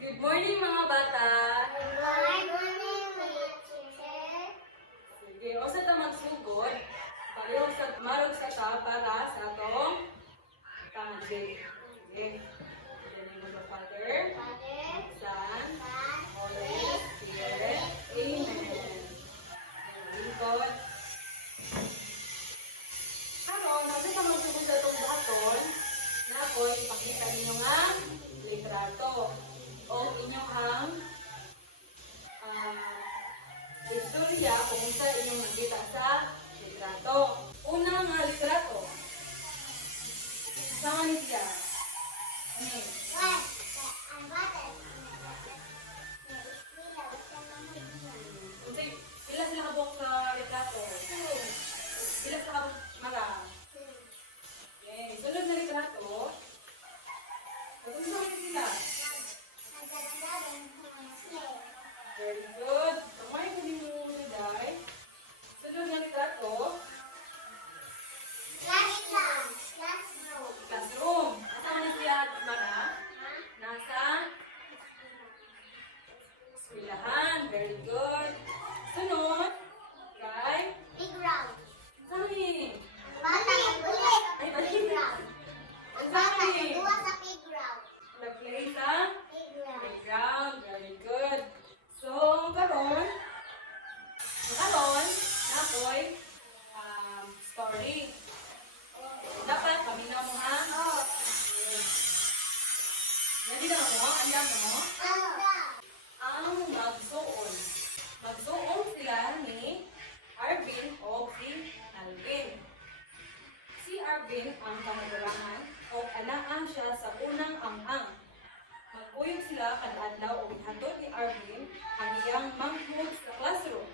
Good morning mga bata. Good morning, teacher. Sige, o sa tamang sugod, pareho sa marog sa ta para sa atong tamang day. Sige. In the name of the Father, Father, Son, Son, Holy Spirit. Amen. Lingkod. Karon, sa tamang sugod sa itong baton, na ako'y ipakita ninyo nga litrato o inyong istorya kung sa inyong nakita sa litrato. Unang litrato. Sama ni siya. Ano yun? what? Ang bata. Ilaw sa mga Kasi, pila sila habok sa litrato? Pila sa habok maga? Okay. Sunod na litrato. Kung saan sila? Very good. Kamay ko din mo day. Sunod na litrato. Classroom. Nasa man siya, Mara? Nasa eskwelahan. Very good. Sunod. Kay? Saan Ay, balik. Nag-play sa playground. Very good. So, karon, ako'y story. Dapat, paminaw mo ha? Nandito na mo? Andam na mo? Ang magsuon. Magsuon sila ni Arvin o si Alvin. Si Arvin ang kamagarangan o anaan siya sa unang ang-ang. Magkuyog sila kada adlaw o ihatod ni Arvin ang iyang manghod sa classroom.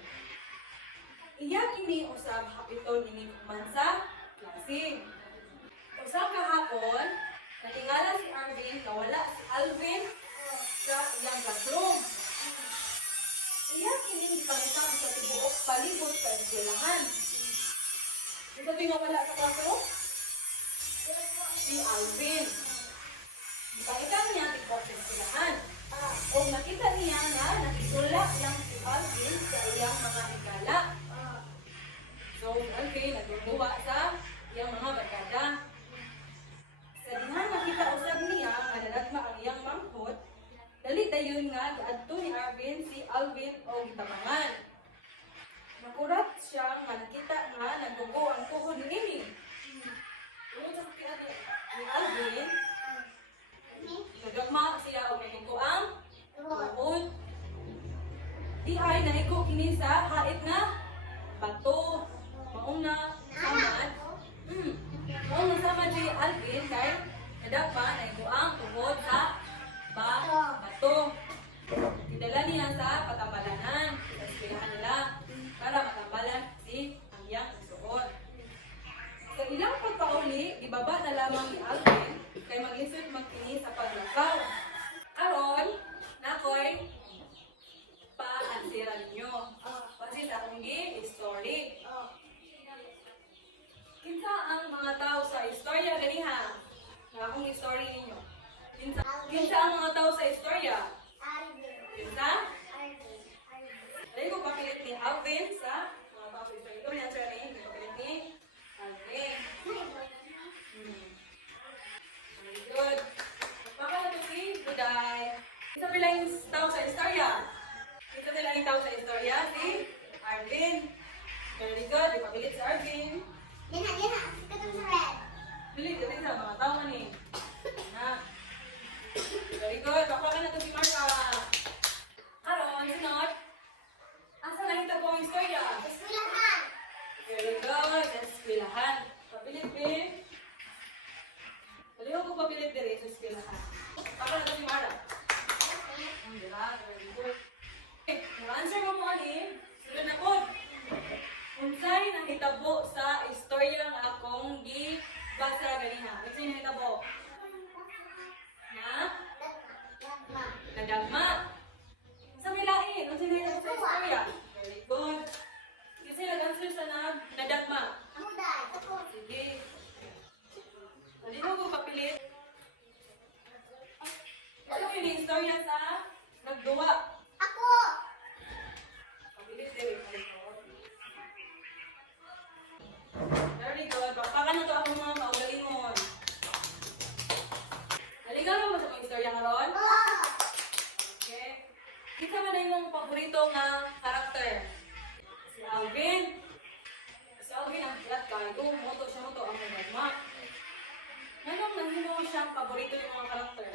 Iya kini usab hapiton ini kuman sa klase. Usab kahapon, natingala si Arvin na wala si Alvin sa iyang classroom. Iya kini gipangita sa tibuok palibot sa eskwelahan. Ito nga wala sa classroom? Si Alvin. Ipakita niya tibuok sa eskwelahan. Kung nakita niya na nakisula lang si Alvin sa iyang mga higala. So, Alvin nagluwa sa iyang mga barkada. Sa diha nakita usab niya nga nadagma ang iyang manghod, dali dayon nga gaadto ni Arvin si Alvin og gitabangan. Makurat siya nga nakita nga nagdugo ang tuhod niini. Tungod sa sakit ni Alvin, nagagma siya og nahigo ang tuhod. Di ay nahigo kini sa hait nga bato. Maong na samad. Maong na samad si Alvin kay nadagma nahigo ang tuhod sa bato. Idala niya sa patambalanan, sa eskwelahan nila, para matambalan si ang iyang suot. Sa ilang pagpauli, ibaba na lamang ni Alvin kay mag-isip magkini sa paglakaw. Aron, nakoy pa-ansira ninyo. Kasi sa akong story. Kinsa ang mga tao sa istorya ganiha? Nga akong story ninyo. Kinsa ang mga tao sa istorya? Kinsa? Dahil ko papilit ni Alvin sa mga tao sa istorya. Ito rin ang tsura niya. Papilit ni Alvin. Very good. Baka na ito si Buday. Kinsa pila yung tao sa istorya? Kinsa pila yung tao sa istorya? Si Arvin. Very good. Ipapilit si Arvin. Pilit ka din sa mga tao man eh. Ha? Very good. Baka na ito si Marka. Aron, sunod. Asa nakita ko ang istorya? Very good. Sa eskwelahan. Papilit, Pin. Paliho ko papilit din sa eskwelahan. Baka na ito si Mara. Diba? Very good. Yung answer mo mo ni, sunod na po. Unsay nahitabo sa istorya nga akong gibasa ganiha. Unsay nahitabo? Na? Nadagma. Sa milain, unsay nahitabo sa istorya? Very good. Kasi nag-answer sa nadagma. Sige. Hindi mo ko papilit. Ano yun ni istorya sa nagduwa. Ako. Pabilis din. Very good. Bakpakan na to ako mga kaugalingon. Naligaw mo sa mga istorya karon? Oh. Okay. Kita man na yung paborito nga karakter. Si Alvin. Si Alvin ang flat kayo. Moto siya moto ang magagma. Ngayon, nahimo siyang paborito yung mga karakter.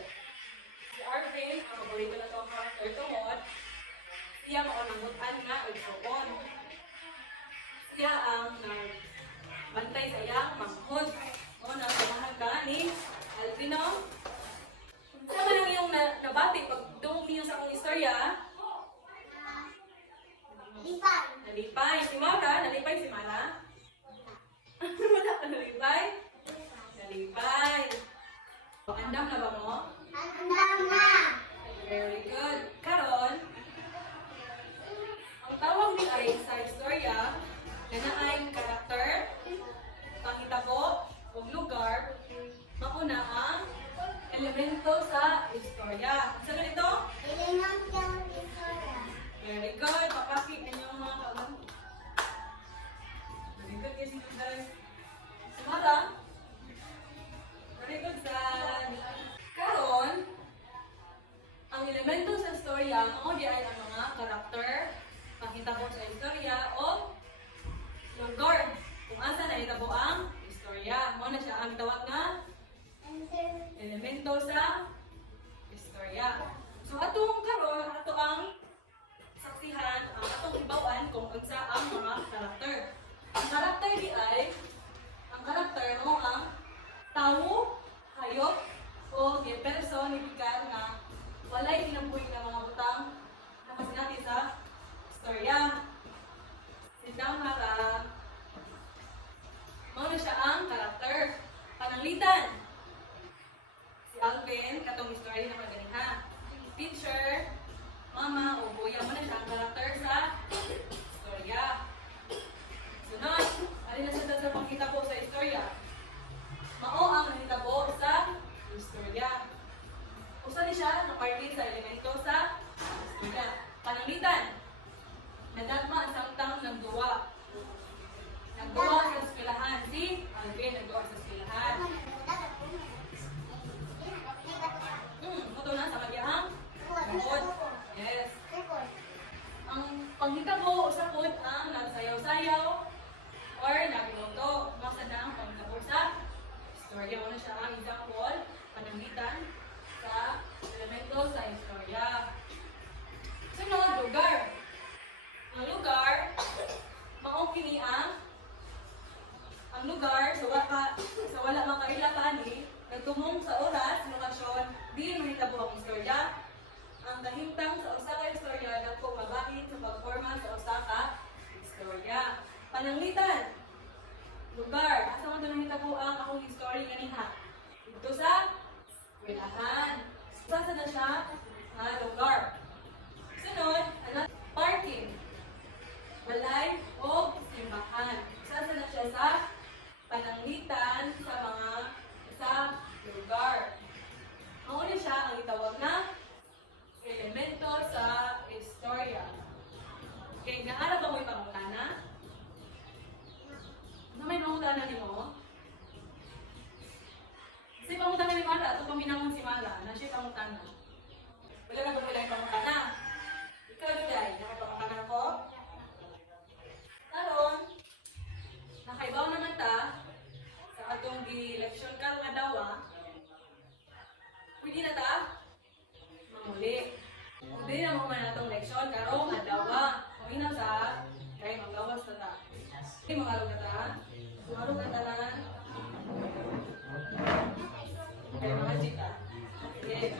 Si Alvin, ang paborito na to ang karakter tungod. Siya maunangutan nga igsoon. Siya ang nagbantay sa iyang manghod. O nang samahan ka ni Alvino. Sama lang yung nabati pag dumumi sa akong istorya. Lipan. Nalipay si Mara. Nalipay si Mara. Wala ka nalipay? Nalipay. Andam na ba mo? Andam na. Very good. Karon, ang tawag ni ay sa istorya na naay karakter, panghitabo, o lugar, mauna ang elemento sa istorya. Sa ganito? Ilinang yung istorya. Very good. Papakit ninyo ang mga kaulang. Very good kasi guys. Sumara. Very good sa karon. Ang elemento sa istorya, mga di ay ang mga karakter, panghitabo sa istorya, o lugar. Kung asa na itabo ang istorya. Mo na siya ang tawag nga elemento sa istorya. So atong karon, ato ang saksihan, ang atong ibawan kung unsa ang mga karakter. Ang karakter di ay, ang karakter mo ang tao, hayop, o personifikal na walay kinabuhi na mga butang na kasinati sa istorya. Sindang Mara, muna siya ang karakter. Pananglitan. Si Alvin, katong istorya na maganiha. Teacher, mama, o kuya, muna siya ang karakter sa istorya. Sunod, alin na siya sa panghitabo sa istorya. Mao ang nanghitabo sa istorya. Usa ni siya na parte sa elemento sa istorya. Pananglitan. Nagagma ang samtang nagduwa. Nagduwa sa eskwelahan. Si Alvin nagduwa sa eskwelahan. Ito na sa magyahang bukod. Yes. Ang panghitabo sa pod ang nagsayaw-sayaw or nagluto. Masa na ang panghitabo sa istorya. Ano siya ang example, pananglitan sa elemento sa istorya. Sunod, lugar. Ang lugar, mao kini ang lugar sa wala makailapani, nagtumong sa oras, lokasyon, di mahitabo ang istorya. Ang kahimtang sa usa ka istorya dako mabahid sa pagporma sa usa ka istorya. Pananglitan. Lugar, asa man nahitabo ang akong istorya ganiha? Dito sa eskwelahan. Saan na siya? Lugar. Sunod, parking. Balay o simbahan. Saan na siya sa pananglitan sa lugar. Mauna siya ang itawag na elemento sa istorya. Okay, naara ba mo yung pangutana? Ano may pangutana ni mo? Kasi pangutana ni Mara, ito paminamon si Mara, na siya pangutana. Wala na ba wala yung pangutana? Ikaw, Duday, nakapangutana ko? Karon, nakaibaw naman ta sa atong gi-leksyon karon nga daw. Pwede na ta mamuli. Pwede na mo man atong leksyon karon nga daw. Kung ina sa kay magawas na ta. Di magalog na ta. Sumarog na tanan. Kay mga jita. Okay.